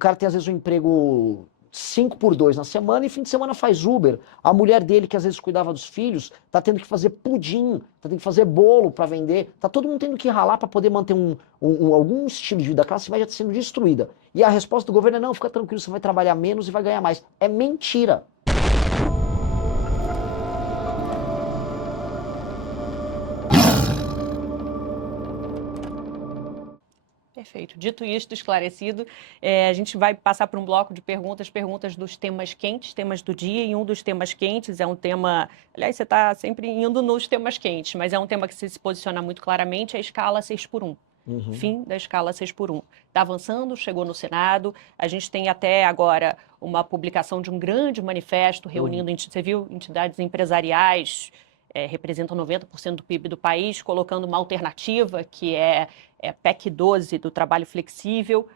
cara tem às vezes um emprego 5 por 2 na semana e fim de semana faz Uber. A mulher dele, que às vezes cuidava dos filhos, tá tendo que fazer pudim, tá tendo que fazer bolo para vender. Tá todo mundo tendo que ralar para poder manter algum estilo de vida. A classe média está sendo destruída. E a resposta do governo é: não, fica tranquilo, você vai trabalhar menos e vai ganhar mais. É mentira. Perfeito. Dito isto, esclarecido, a gente vai passar por um bloco de perguntas dos temas quentes, temas do dia, e um dos temas quentes é um tema, aliás, você está sempre indo nos temas quentes, mas é um tema que se posiciona muito claramente, a escala 6x1. Fim da escala 6x1. Está avançando, chegou no Senado, a gente tem até agora uma publicação de um grande manifesto reunindo, você viu, entidades empresariais, representam 90% do PIB do país, colocando uma alternativa que é PEC 12 do trabalho flexível,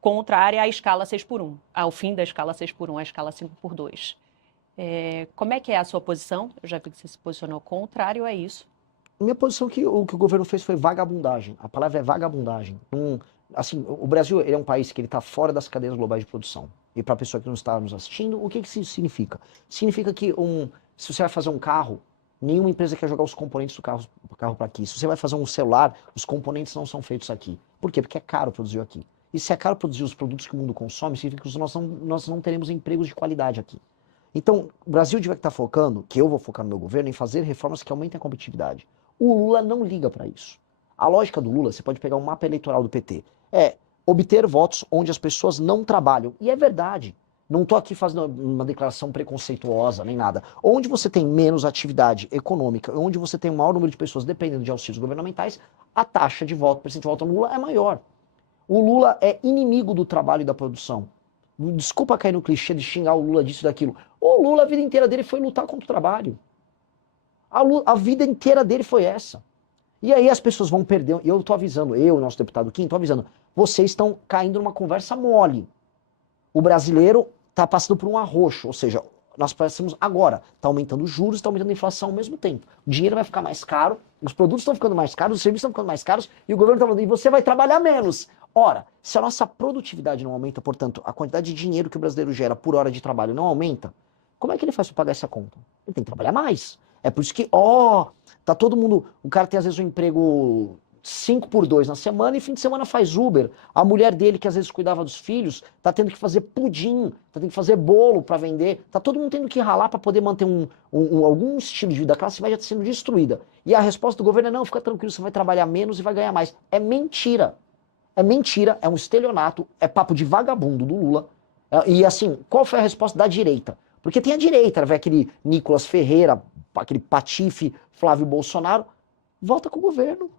contrária à escala 6x1, ao fim da escala 6x1, à escala 5x2. Como é que é a sua posição? Eu já vi que você se posicionou contrário a isso. Minha posição é que o governo fez foi vagabundagem. A palavra é vagabundagem. Assim, o Brasil ele é um país que ele está fora das cadeias globais de produção. E para a pessoa que não está nos assistindo, o que isso significa? Significa que se você vai fazer um carro, nenhuma empresa quer jogar os componentes do carro para aqui. Se você vai fazer um celular, os componentes não são feitos aqui. Por quê? Porque é caro produzir aqui. E se é caro produzir os produtos que o mundo consome, significa que nós não teremos empregos de qualidade aqui. Então, o Brasil devia estar focando, que eu vou focar no meu governo, em fazer reformas que aumentem a competitividade. O Lula não liga para isso. A lógica do Lula, você pode pegar um mapa eleitoral do PT, é obter votos onde as pessoas não trabalham. E é verdade. Não estou aqui fazendo uma declaração preconceituosa, nem nada. Onde você tem menos atividade econômica, onde você tem um maior número de pessoas dependendo de auxílios governamentais, a taxa de voto, o percentual de voto no Lula é maior. O Lula é inimigo do trabalho e da produção. Desculpa cair no clichê de xingar o Lula disso e daquilo. O Lula, a vida inteira dele foi lutar contra o trabalho. A vida inteira dele foi essa. E aí as pessoas vão perder. Eu estou avisando, nosso deputado Kim, estou avisando. Vocês estão caindo numa conversa mole. O brasileiro está passando por um arroxo, ou seja, nós passamos agora, está aumentando os juros, está aumentando a inflação ao mesmo tempo. O dinheiro vai ficar mais caro, os produtos estão ficando mais caros, os serviços estão ficando mais caros, e o governo está falando, e você vai trabalhar menos. Ora, se a nossa produtividade não aumenta, portanto, a quantidade de dinheiro que o brasileiro gera por hora de trabalho não aumenta, como é que ele faz para pagar essa conta? Ele tem que trabalhar mais. É por isso que, tá todo mundo, o cara tem às vezes um emprego 5 por 2 na semana e fim de semana faz Uber. A mulher dele, que às vezes cuidava dos filhos, tá tendo que fazer pudim, tá tendo que fazer bolo para vender. Tá todo mundo tendo que ralar para poder manter algum estilo de vida. A classe média está sendo destruída. E a resposta do governo é: não, fica tranquilo, você vai trabalhar menos e vai ganhar mais. É mentira. É mentira, é um estelionato, é papo de vagabundo do Lula. E assim, qual foi a resposta da direita? Porque tem a direita, vai aquele Nicolas Ferreira, aquele patife Flávio Bolsonaro, volta com o governo.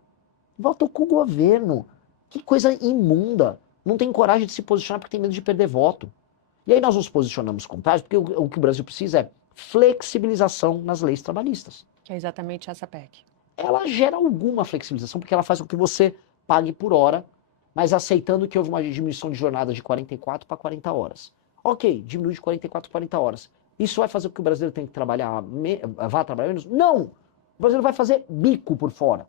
Voltou com o governo. Que coisa imunda. Não tem coragem de se posicionar porque tem medo de perder voto. E aí nós nos posicionamos contrários porque o que o Brasil precisa é flexibilização nas leis trabalhistas. Que é exatamente essa PEC. Ela gera alguma flexibilização porque ela faz com que você pague por hora, mas aceitando que houve uma diminuição de jornada de 44 para 40 horas. Ok, diminui de 44 para 40 horas. Isso vai fazer com que o brasileiro tenha que trabalhar, vá trabalhar menos? Não! O brasileiro vai fazer bico por fora.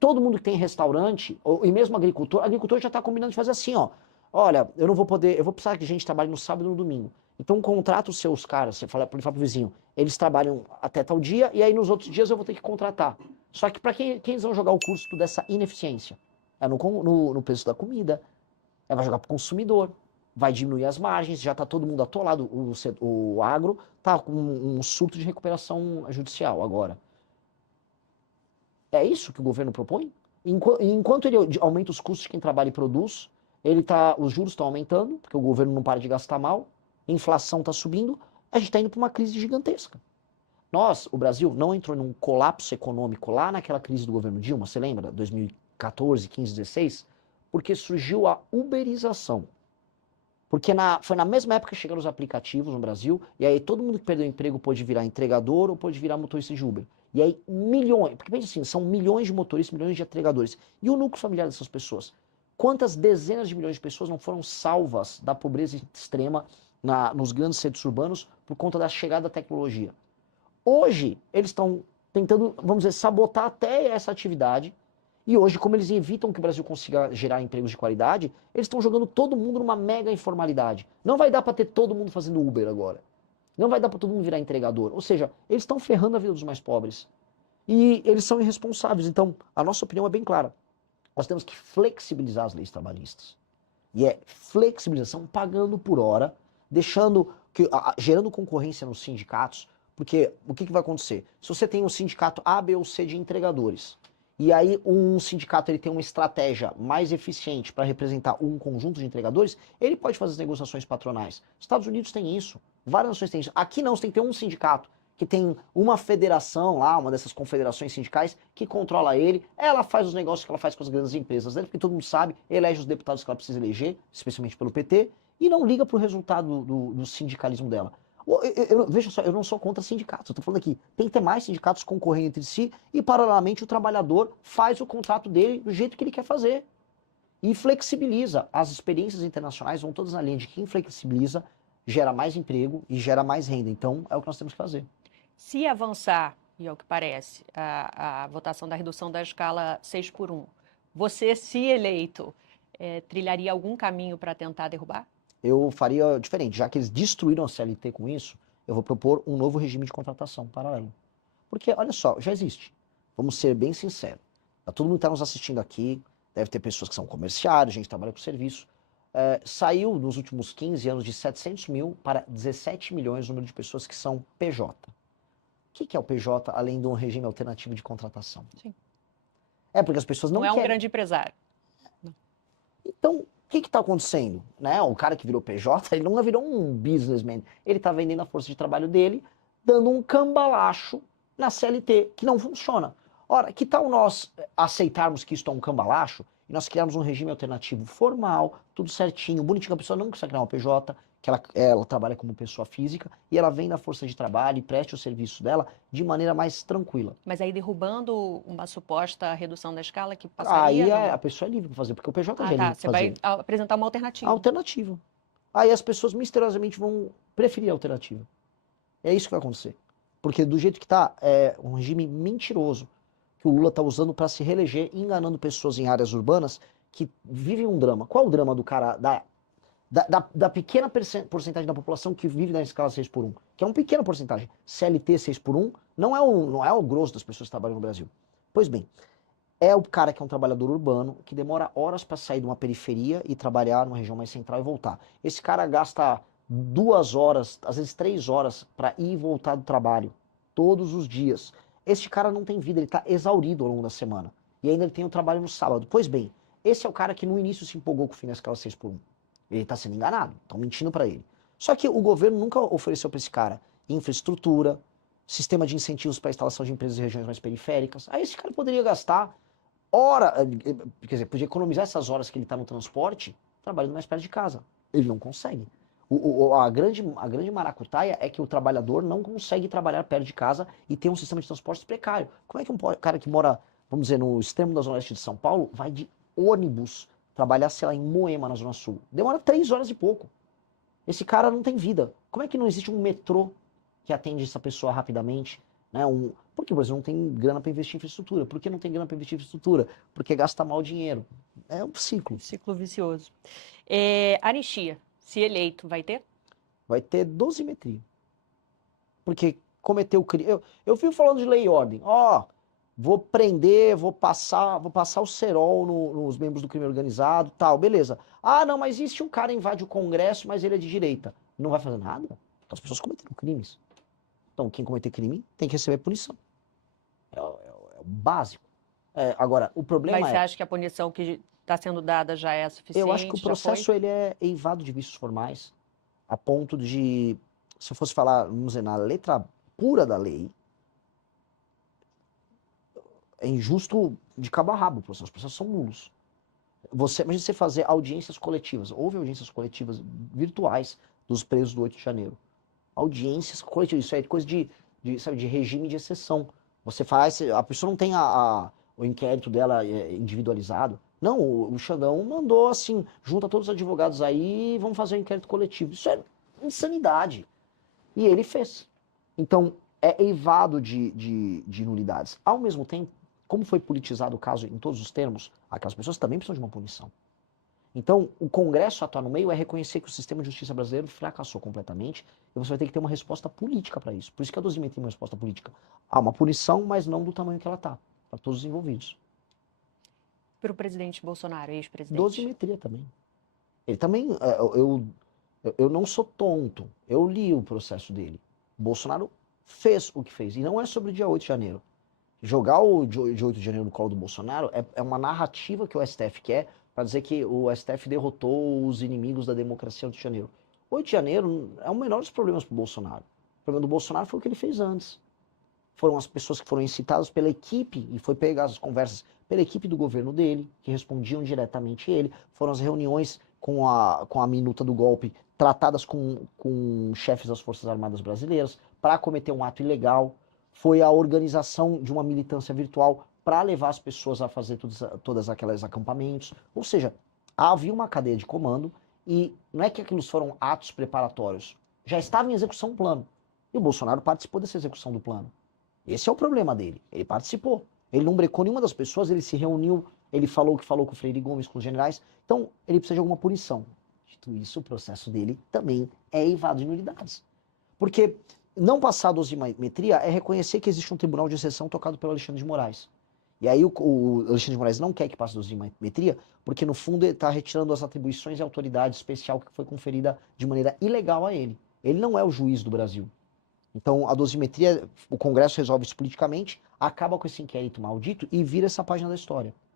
Todo mundo que tem restaurante, e mesmo agricultor já está combinando de fazer assim, ó. Olha, eu não vou poder, eu vou precisar que a gente trabalhe no sábado e no domingo. Então contrata os seus caras, você fala pro vizinho, eles trabalham até tal dia e aí nos outros dias eu vou ter que contratar. Só que para quem eles vão jogar o custo dessa ineficiência? É no preço da comida, vai jogar para o consumidor, vai diminuir as margens, já está todo mundo atolado, o agro está com um surto de recuperação judicial agora. É isso que o governo propõe? Enquanto ele aumenta os custos de quem trabalha e produz, os juros estão aumentando, porque o governo não para de gastar mal, a inflação está subindo, a gente está indo para uma crise gigantesca. O Brasil, não entrou num colapso econômico lá naquela crise do governo Dilma, você lembra? 2014, 15, 16? Porque surgiu a uberização. Porque foi na mesma época que chegaram os aplicativos no Brasil, e aí todo mundo que perdeu o emprego pôde virar entregador ou pôde virar motorista de Uber. E aí milhões, porque pensa assim, são milhões de motoristas, milhões de entregadores. E o núcleo familiar dessas pessoas? Quantas dezenas de milhões de pessoas não foram salvas da pobreza extrema nos grandes centros urbanos por conta da chegada da tecnologia? Hoje, eles estão tentando, vamos dizer, sabotar até essa atividade E hoje, como eles evitam que o Brasil consiga gerar empregos de qualidade, eles estão jogando todo mundo numa mega informalidade. Não vai dar para ter todo mundo fazendo Uber agora. Não vai dar para todo mundo virar entregador. Ou seja, eles estão ferrando a vida dos mais pobres. E eles são irresponsáveis. Então, a nossa opinião é bem clara. Nós temos que flexibilizar as leis trabalhistas. E é flexibilização pagando por hora, gerando concorrência nos sindicatos, porque o que vai acontecer? Se você tem um sindicato A, B ou C de entregadores, e aí um sindicato ele tem uma estratégia mais eficiente para representar um conjunto de entregadores, ele pode fazer as negociações patronais. Estados Unidos tem isso, várias nações têm isso. Aqui não, você tem que ter um sindicato que tem uma federação lá, uma dessas confederações sindicais, que controla ele, ela faz os negócios que ela faz com as grandes empresas dela, porque todo mundo sabe, elege os deputados que ela precisa eleger, especialmente pelo PT, e não liga pro resultado do sindicalismo dela. Veja só, eu não sou contra sindicatos, eu tô falando aqui, tem que ter mais sindicatos concorrendo entre si, e paralelamente o trabalhador faz o contrato dele do jeito que ele quer fazer. E flexibiliza. As experiências internacionais vão todas na linha de quem flexibiliza, gera mais emprego e gera mais renda. Então, é o que nós temos que fazer. Se avançar, e é o que parece, a votação da redução da escala 6x1, você, se eleito, trilharia algum caminho para tentar derrubar? Eu faria diferente. Já que eles destruíram a CLT com isso, eu vou propor um novo regime de contratação paralelo. Porque, olha só, já existe. Vamos ser bem sinceros. Todo mundo que está nos assistindo aqui, deve ter pessoas que são comerciários, gente que trabalha com serviço. Saiu nos últimos 15 anos de 700 mil para 17 milhões o número de pessoas que são PJ. O que é o PJ, além de um regime alternativo de contratação? Sim. Porque as pessoas não é querem. Um grande empresário. Então, o que está acontecendo? Né? O cara que virou PJ, ele não virou um businessman. Ele está vendendo a força de trabalho dele, dando um cambalacho na CLT, que não funciona. Ora, que tal nós aceitarmos que isso é um cambalacho e nós criarmos um regime alternativo formal, tudo certinho, bonitinho, a pessoa não precisa criar uma PJ, que ela trabalha como pessoa física e ela vem da força de trabalho e preste o serviço dela de maneira mais tranquila. Mas aí derrubando uma suposta redução da escala que passaria... Aí a pessoa é livre para fazer, porque o PJ já é livre Você vai apresentar uma alternativa. Alternativa. Aí as pessoas misteriosamente vão preferir a alternativa. É isso que vai acontecer. Porque do jeito que está, é um regime mentiroso que o Lula está usando para se reeleger, enganando pessoas em áreas urbanas que vivem um drama. Qual é o drama do cara, da pequena porcentagem da população que vive na escala 6x1? Que é uma pequena porcentagem. CLT 6x1 não é o grosso das pessoas que trabalham no Brasil. Pois bem, é o cara que é um trabalhador urbano, que demora horas para sair de uma periferia e trabalhar numa região mais central e voltar. Esse cara gasta 2 horas, às vezes 3 horas, para ir e voltar do trabalho, todos os dias. Esse cara não tem vida, ele está exaurido ao longo da semana. E ainda ele tem o trabalho no sábado. Pois bem, esse é o cara que no início se empolgou com o fim da escala 6x1. Ele está sendo enganado, estão mentindo para ele. Só que o governo nunca ofereceu para esse cara infraestrutura, sistema de incentivos para a instalação de empresas em regiões mais periféricas. Aí esse cara poderia gastar quer dizer, podia economizar essas horas que ele está no transporte, trabalhando mais perto de casa. Ele não consegue. A grande maracutaia é que o trabalhador não consegue trabalhar perto de casa e ter um sistema de transporte precário. Como é que um cara que mora, vamos dizer, no extremo da Zona Oeste de São Paulo, vai de ônibus trabalhar, sei lá, em Moema, na Zona Sul? Demora 3 horas e pouco. Esse cara não tem vida. Como é que não existe um metrô que atende essa pessoa rapidamente? Né? Por que o Brasil não tem grana para investir em infraestrutura? Por que não tem grana para investir em infraestrutura? Porque gasta mal dinheiro. É um ciclo. Ciclo vicioso. Anistia, se eleito, vai ter? Vai ter dosimetria. Porque cometeu crime. Eu vivo falando de lei e ordem. Vou prender, vou passar o cerol nos membros do crime organizado, tal, beleza. Não, mas e se um cara invade o Congresso, mas ele é de direita? Não vai fazer nada? As pessoas cometeram crimes. Então, quem cometer crime tem que receber punição. É o básico. Agora, o problema Mas você acha que a punição que está sendo dada já é suficiente? Eu acho que o processo ele é eivado de vícios formais, a ponto de, se eu fosse falar, vamos dizer, na letra pura da lei, é injusto de cabo a rabo, os processos são nulos. Imagina você fazer audiências coletivas. Houve audiências coletivas virtuais dos presos do 8 de janeiro. Audiências coletivas, isso é coisa de regime de exceção. Você faz, a pessoa não tem o inquérito dela individualizado. Não, o Xandão mandou assim, junta todos os advogados aí e vamos fazer um inquérito coletivo. Isso é insanidade. E ele fez. Então, é eivado de nulidades. Ao mesmo tempo, como foi politizado o caso em todos os termos, aquelas pessoas também precisam de uma punição. Então, o Congresso atuar no meio é reconhecer que o sistema de justiça brasileiro fracassou completamente e você vai ter que ter uma resposta política para isso. Por isso que a dosimetria é uma resposta política. Há uma punição, mas não do tamanho que ela está, para todos os envolvidos. Para o presidente Bolsonaro, ex-presidente. Dosimetria também. Ele também, eu não sou tonto, eu li o processo dele. O Bolsonaro fez o que fez, e não é sobre o dia 8 de janeiro. Jogar o dia 8 de janeiro no colo do Bolsonaro é uma narrativa que o STF quer para dizer que o STF derrotou os inimigos da democracia do 8 de janeiro. 8 de janeiro é o menor dos problemas para o Bolsonaro. O problema do Bolsonaro foi o que ele fez antes. Foram as pessoas que foram incitadas pela equipe, e foi pegar as conversas pela equipe do governo dele, que respondiam diretamente a ele. Foram as reuniões com a minuta do golpe, tratadas com chefes das Forças Armadas brasileiras, para cometer um ato ilegal. Foi a organização de uma militância virtual para levar as pessoas a fazer todas aqueles acampamentos. Ou seja, havia uma cadeia de comando e não é que aqueles foram atos preparatórios. Já estava em execução um plano. E o Bolsonaro participou dessa execução do plano. Esse é o problema dele. Ele participou. Ele não brecou nenhuma das pessoas, ele se reuniu, ele falou o que falou com o Freire Gomes, com os generais. Então, ele precisa de alguma punição. Dito isso, o processo dele também é eivado de nulidades. Porque não passar a dosimetria é reconhecer que existe um tribunal de exceção tocado pelo Alexandre de Moraes. E aí o Alexandre de Moraes não quer que passe a dosimetria, porque no fundo ele está retirando as atribuições e autoridade especial que foi conferida de maneira ilegal a ele. Ele não é o juiz do Brasil. Então a dosimetria, o Congresso resolve isso politicamente, acaba com esse inquérito maldito e vira essa página da história.